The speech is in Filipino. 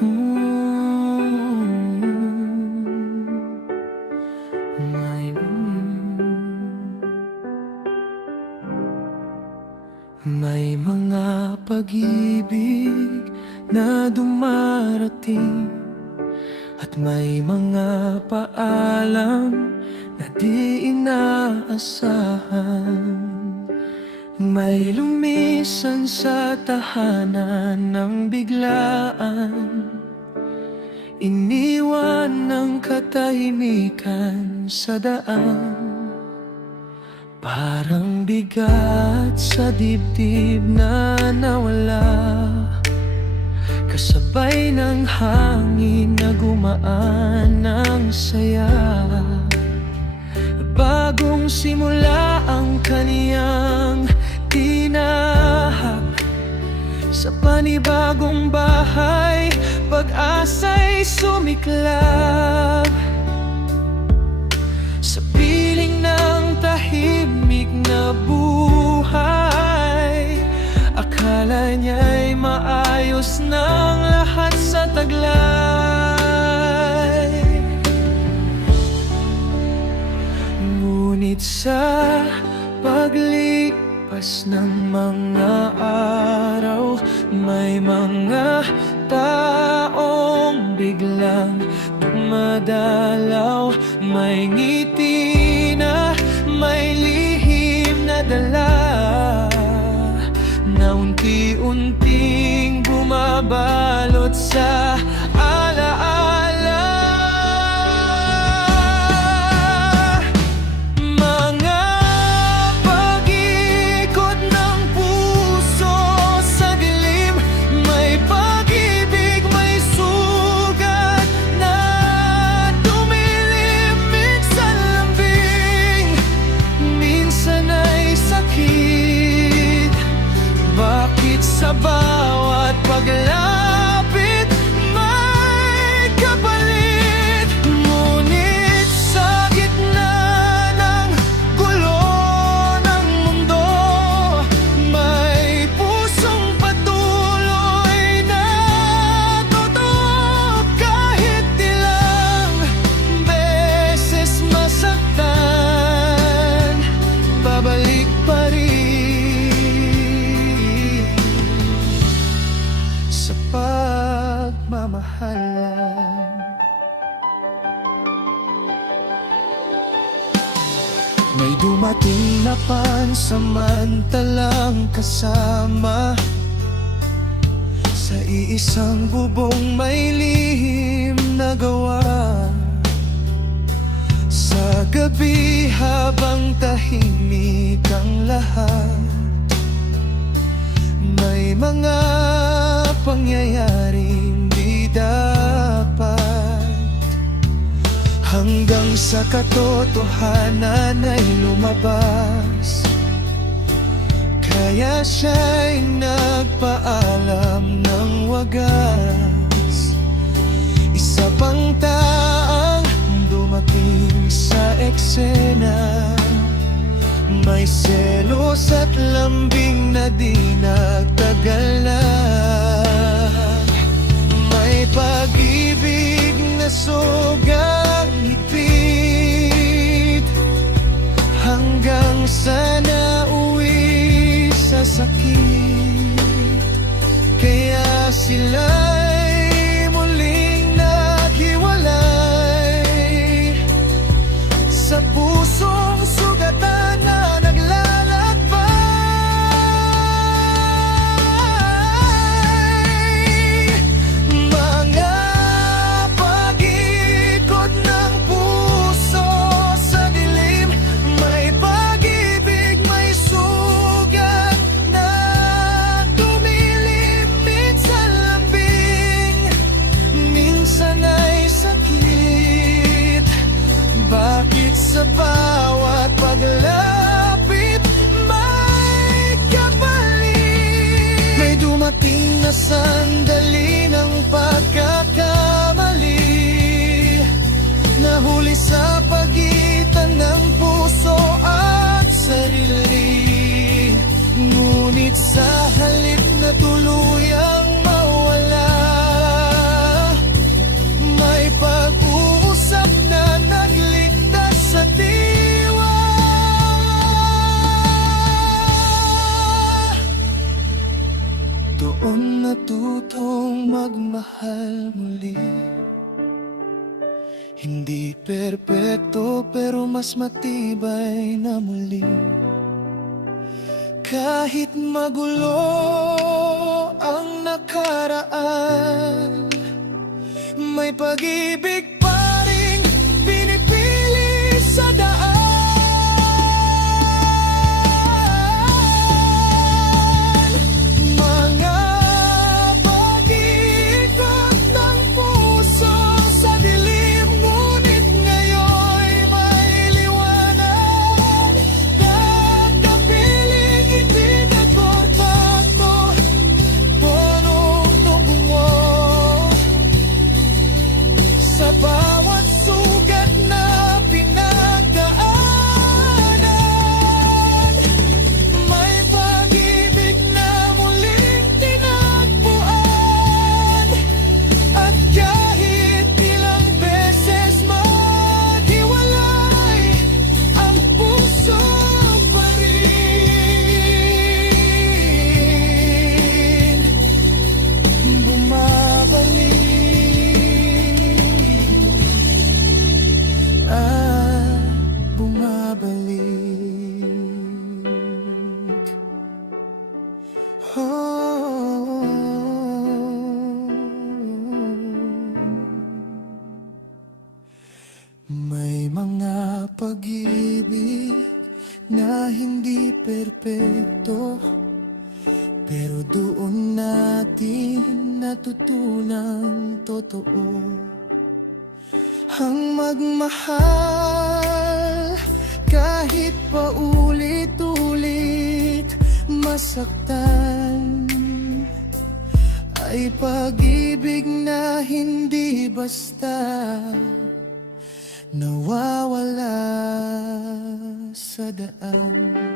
May, may mga pag-ibig na dumarating at may mga paalam na di inaasahan. May lumisan sa tahanan ng biglaan, iniwan ng katahimikan sa daan. Parang bigat sa dibdib na nawala, kasabay ng hangin na gumaan ng saya. Bagong simula ang kaniyang tinahak sa panibagong bahay, pag-asa'y sumiklab. Sa piling ng tahimik na buhay, akala niya'y maayos ng lahat sa taglay. Ngunit sa paglipas ng mga araw, may mga taong biglang dumadalaw. May ngiti na may lihim na dala, na unti-unting bumabalot sa alaala. Mga pag-ikot ng puso sa dilim, may pag-ibig, may sugat na tumilimik sa lambing. Minsan ay sakit, bakit sa bawat paglapit may kapalit? Ngunit sa gitna ng gulo ng mundo, may pusong patuloy na totoo. Kahit ilang beses masaktan, babalik pa rin sa pagmamahalan. May dumating na pansamantalang kasama sa iisang bubong, may lihim na gawa. Sa gabi habang tahimik ang lahat, may mga pangyayaring di dapat, hanggang sa katotohanan ay lumabas. Kaya siya'y nagpaalam ng wagas. Isa pang taang dumating sa eksena, may selos at lambing na di nagtagalan. May pag-ibig na sogang higpit, hanggang sa nauwi sa sakit. Kaya sila'y muling naghiwalay sa pusong sugatan na naglalakbay. Mga pag-ikot ng puso sa dilim, may pag-ibig, may sugat na tumilimit sa lambing. Minsan ay sakit, bakit sa bawat paglapit may kapalit? May dumating na sandali ng pagkakamali, nahuli sa pagitan ng puso at sarili. Ngunit sa halip na tuluyang mawala, natutong magmahal muli. Hindi perpekto pero mas matibay na muli. Kahit magulo ang nakaraan, may pag-ibig pa ring pinipili sa daan. Mga pag-ikot ng puso sa dilim, ngunit ngayon'y may liwanag. Kakapiling itinagportato, punong ng bungo. Sa bawat sugat na pinagdaanan, may pag-ibig na muling tinagpuan. At kahit ilang beses maghiwalay, ang puso pa rin bumabalik. Bumabalik. Oh. May mga pag-ibig na hindi perpekto, pero doon natin natutunang totoo ang magmahal. Kahit paulit-ulit masaktan, ay pag-ibig na hindi basta nawawala sa daan.